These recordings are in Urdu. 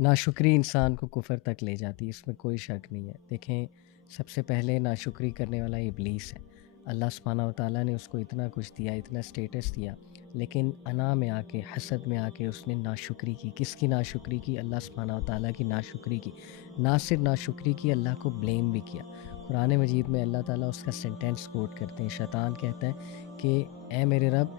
ناشکری انسان کو کفر تک لے جاتی ہے، اس میں کوئی شک نہیں ہے۔ دیکھیں، سب سے پہلے ناشکری کرنے والا ابلیس ہے۔ اللہ سبحانہ و تعالیٰ نے اس کو اتنا کچھ دیا، اتنا سٹیٹس دیا، لیکن انا میں آ کے، حسد میں آ کے اس نے ناشکری کی۔ کس کی ناشکری کی؟ اللہ سبحانہ و تعالیٰ کی ناشکری کی۔ نہ صرف ناشکری کی، اللہ کو بلیم بھی کیا۔ قرآن مجید میں اللہ تعالیٰ اس کا سینٹینس کوٹ کرتے ہیں۔ شیطان کہتا ہے کہ اے میرے رب،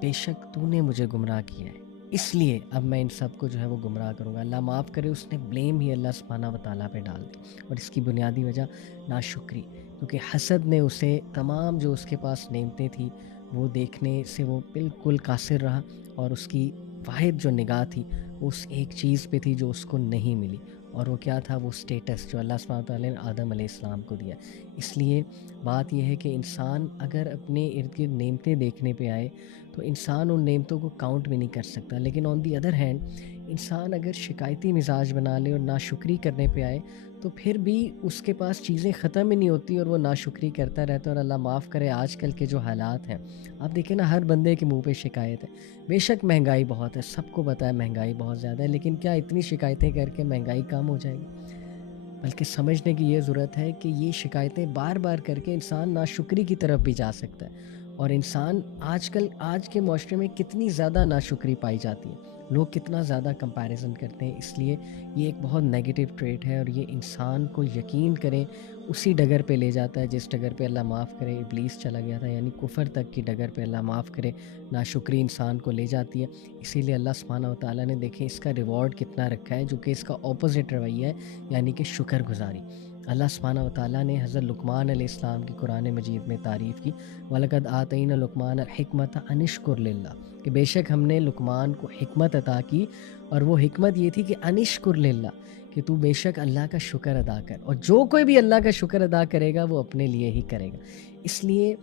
بے شک تو نے مجھے گمراہ کیا ہے، اس لیے اب میں ان سب کو جو ہے وہ گمراہ کروں گا۔ اللہ معاف کرے، اس نے بلیم ہی اللہ سبحانہ و تعالیٰ پہ ڈال دی، اور اس کی بنیادی وجہ ناشکری، کیونکہ حسد نے اسے تمام جو اس کے پاس نعمتیں تھی وہ دیکھنے سے وہ بالکل قاصر رہا، اور اس کی واحد جو نگاہ تھی وہ اس ایک چیز پہ تھی جو اس کو نہیں ملی، اور وہ کیا تھا؟ وہ سٹیٹس جو اللہ سبحانہ و تعالیٰ نے آدم علیہ السلام کو دیا۔ اس لیے بات یہ ہے کہ انسان اگر اپنے ارد گرد نعمتیں دیکھنے پہ آئے تو انسان ان نعمتوں کو کاؤنٹ بھی نہیں کر سکتا، لیکن آن دی ادر ہینڈ انسان اگر شکایتی مزاج بنا لے اور ناشکری کرنے پہ آئے تو پھر بھی اس کے پاس چیزیں ختم ہی نہیں ہوتی، اور وہ ناشکری کرتا رہتا ہے۔ اور اللہ معاف کرے، آج کل کے جو حالات ہیں، آپ دیکھیں نا، ہر بندے کے منہ پہ شکایت ہے۔ بے شک مہنگائی بہت ہے، سب کو پتہ ہے مہنگائی بہت زیادہ ہے، لیکن کیا اتنی شکایتیں کر کے مہنگائی کم ہو جائے گی؟ بلکہ سمجھنے کی یہ ضرورت ہے کہ یہ شکایتیں بار بار کر کے انسان ناشکری کی طرف بھی جا سکتا ہے، اور انسان آج کے معاشرے میں کتنی زیادہ ناشکری پائی جاتی ہے، لوگ کتنا زیادہ کمپیریزن کرتے ہیں۔ اس لیے یہ ایک بہت نیگیٹو ٹریٹ ہے، اور یہ انسان کو یقین کریں اسی ڈگر پہ لے جاتا ہے جس ڈگر پہ اللہ معاف کرے ابلیس چلا گیا تھا، یعنی کفر تک کی ڈگر پہ اللہ معاف کرے ناشکری انسان کو لے جاتی ہے۔ اسی لیے اللہ سبحانہ و تعالیٰ نے دیکھیں اس کا ریوارڈ کتنا رکھا ہے، جو کہ اس کا اپوزٹ رویہ ہے، یعنی کہ شکر گزاری۔ اللہ سبحانہ و تعالیٰ نے حضرت لقمان علیہ السلام کی قرآن مجید میں تعریف کی، وَلَقَدْ آتَيْنَا لُقْمَانَ الْحِكْمَةَ أَنِ اشْكُرْ لِلَّهِ، کہ بے شک ہم نے لقمان کو حکمت عطا کی، اور وہ حکمت یہ تھی کہ أَنِ اشْكُرْ لِلَّهِ، کہ تو بے شک اللہ کا شکر ادا کر، اور جو کوئی بھی اللہ کا شکر ادا کرے گا وہ اپنے لیے ہی کرے گا۔ اس لیے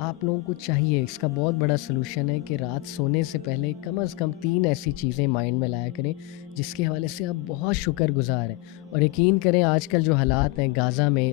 آپ لوگوں کو چاہیے، اس کا بہت بڑا سلوشن ہے کہ رات سونے سے پہلے کم از کم 3 ایسی چیزیں مائنڈ میں لایا کریں جس کے حوالے سے آپ بہت شکر گزار ہیں۔ اور یقین کریں، آج کل جو حالات ہیں غازہ میں،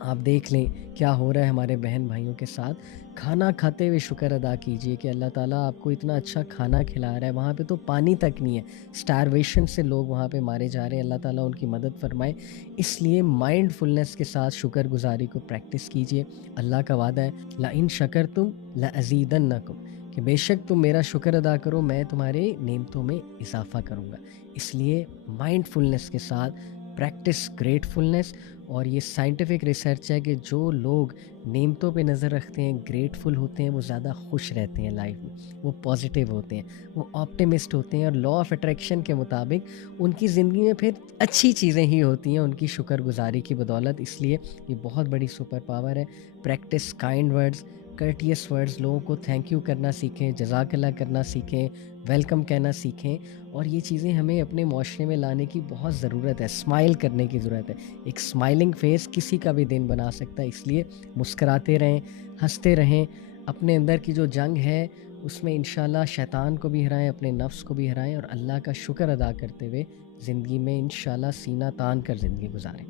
آپ دیکھ لیں کیا ہو رہا ہے ہمارے بہن بھائیوں کے ساتھ۔ کھانا کھاتے ہوئے شکر ادا کیجئے کہ اللہ تعالیٰ آپ کو اتنا اچھا کھانا کھلا رہا ہے، وہاں پہ تو پانی تک نہیں ہے، سٹارویشن سے لوگ وہاں پہ مارے جا رہے ہیں۔ اللہ تعالیٰ ان کی مدد فرمائے۔ اس لیے مائنڈ فلنس کے ساتھ شکر گزاری کو پریکٹس کیجئے۔ اللہ کا وعدہ ہے لَإِن شَكَرْتُمْ لَأَزِيدَنَّكُمْ، کہ بے شک تم میرا شکر ادا کرو، میں تمہارے نعمتوں میں اضافہ کروں گا۔ اس لیے مائنڈ فلنس کے ساتھ پریکٹس گریٹفلنس، اور یہ سائنٹیفک ریسرچ ہے کہ جو لوگ نعمتوں پہ نظر رکھتے ہیں، گریٹفل ہوتے ہیں، وہ زیادہ خوش رہتے ہیں لائف میں، وہ پازیٹیو ہوتے ہیں، وہ آپٹیمسٹ ہوتے ہیں، اور لا آف اٹریکشن کے مطابق ان کی زندگی میں پھر اچھی چیزیں ہی ہوتی ہیں ان کی شکر گزاری کی بدولت۔ اس لیے یہ بہت بڑی سپر پاور ہے۔ Practice kind words, courteous words, لوگوں کو تھینک یو کرنا سیکھیں، جزاک اللہ کرنا سیکھیں، ویلکم کہنا سیکھیں، اور یہ چیزیں ہمیں اپنے معاشرے میں لانے کی بہت ضرورت ہے۔ اسمائل کرنے کی ضرورت ہے، ایک اسمائلنگ فیس کسی کا بھی دن بنا سکتا ہے۔ اس لیے مسکراتے رہیں، ہنستے رہیں، اپنے اندر کی جو جنگ ہے اس میں انشاءاللہ شیطان کو بھی ہرائیں، اپنے نفس کو بھی ہرائیں، اور اللہ کا شکر ادا کرتے ہوئے زندگی میں انشاءاللہ سینہ تان کر زندگی گزاریں۔